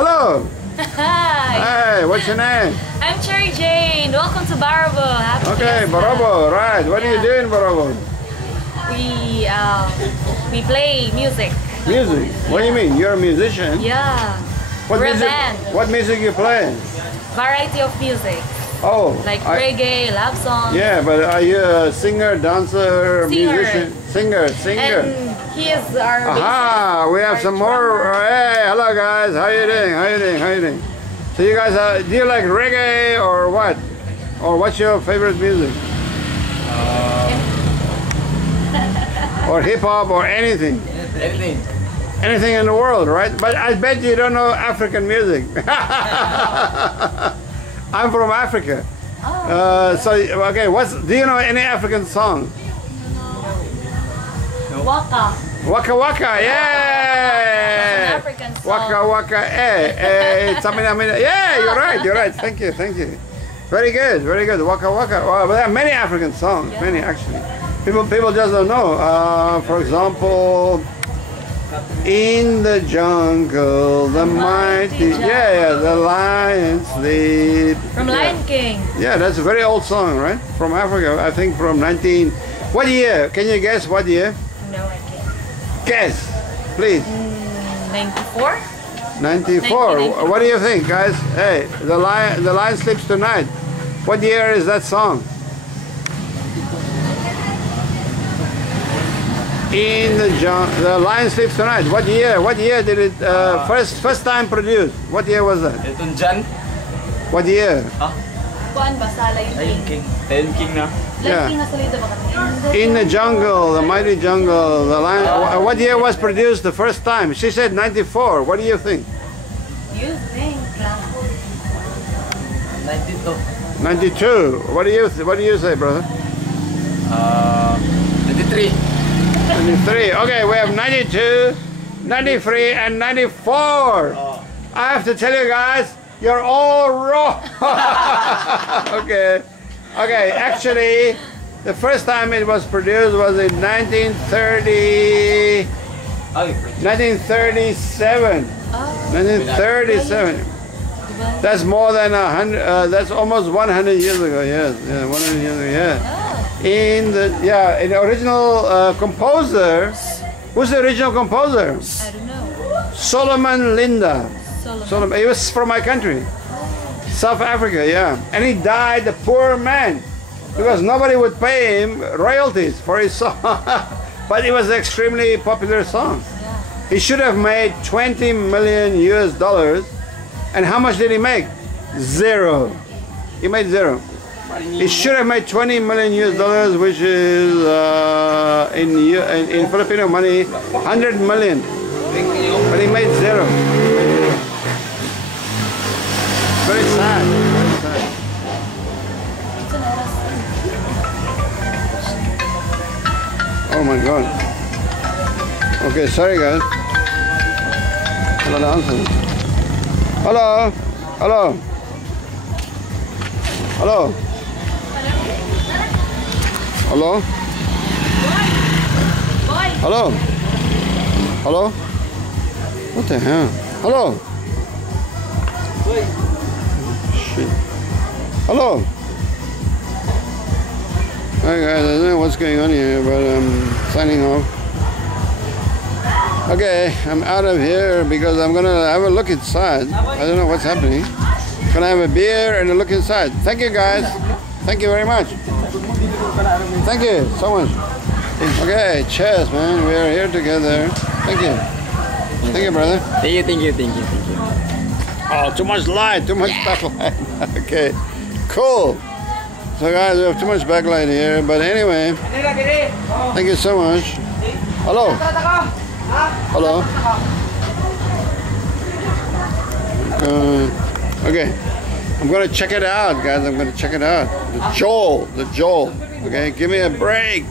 Hello. Hi. Hey, what's your name? I'm Cherry Jane. Welcome to Barobo. Happy Okay, Fiesta. Barobo, right. What do you do in Barobo? We play music. Music? What do you mean? You're a musician? Yeah. What We're a music? band. What music you play? Variety of music. Oh. Like reggae, love songs. Yeah, but are you a singer, dancer, Singer. musician? Singer. And he is our Aha, we have our some more. drummer. Hey, hello guys. How you doing? How you doing? How you doing? So you guys, do you like reggae or what? Or what's your favorite music? Or hip hop or anything? Anything. Anything in the world, right? But I bet you don't know African music. I'm from Africa. Oh. So okay, do you know any African song? Waka. Waka waka, yeah! That's an African song. Waka waka, yeah, you're right. Thank you. Very good. Waka waka. Well, there are many African songs, Yeah. many actually. People just don't know. For example, in the jungle, the mighty, the lion sleep. From Lion King. Yeah, that's a very old song, right? From Africa, I think from what year? Can you guess what year? No, I can't. Guess, please. 94? 94. 1994. What do you think, guys? Hey, the lion sleeps tonight. What year is that song? In the jungle, the lion sleeps tonight. What year? What year did it first time produced? What year was that? Elton John. What year? Kuan ba sa Lion Lion King? King. Lion King na. Yeah. Lion King na salida ba kami? In the jungle, the mighty jungle, the lion. What year was produced the first time? She said 94. What do you think? You think lang. 92. 92. What do you say, brother? 93. 93. Okay, we have 92, 93, and 94. I have to tell you guys, you're all wrong. Okay. Actually, the first time it was produced was in 1937. 1937. That's more than 100. That's almost 100 years ago. Yes, 100 years ago. Yeah. In the original composer. Who's the original composer? I don't know. Solomon Linda. Solomon. He was from my country, South Africa. Yeah, and he died a poor man because nobody would pay him royalties for his song. But it was an extremely popular song. He should have made $20 million US. And how much did he make? Zero. He made zero. He should have made $20 million US, which is in Filipino money, 100 million. But he made zero. Very sad. Oh my God. Okay, sorry guys. Hello. Hello. What the hell? Hello. Shit. Hello. Hi guys, I don't know what's going on here, but I'm signing off. Okay, I'm out of here because I'm gonna have a look inside. I don't know what's happening. Gonna have a beer and a look inside. Thank you guys. Thank you very much. Thank you so much. Okay, cheers man. We are here together. Thank you. Thank you, brother. Thank you. Oh, too much light, too much backlight. Okay, cool. So guys, we have too much backlight here, but anyway, thank you so much. Hello. Okay, I'm gonna check it out, guys. I'm gonna check it out. The Joel. Okay, give me a break.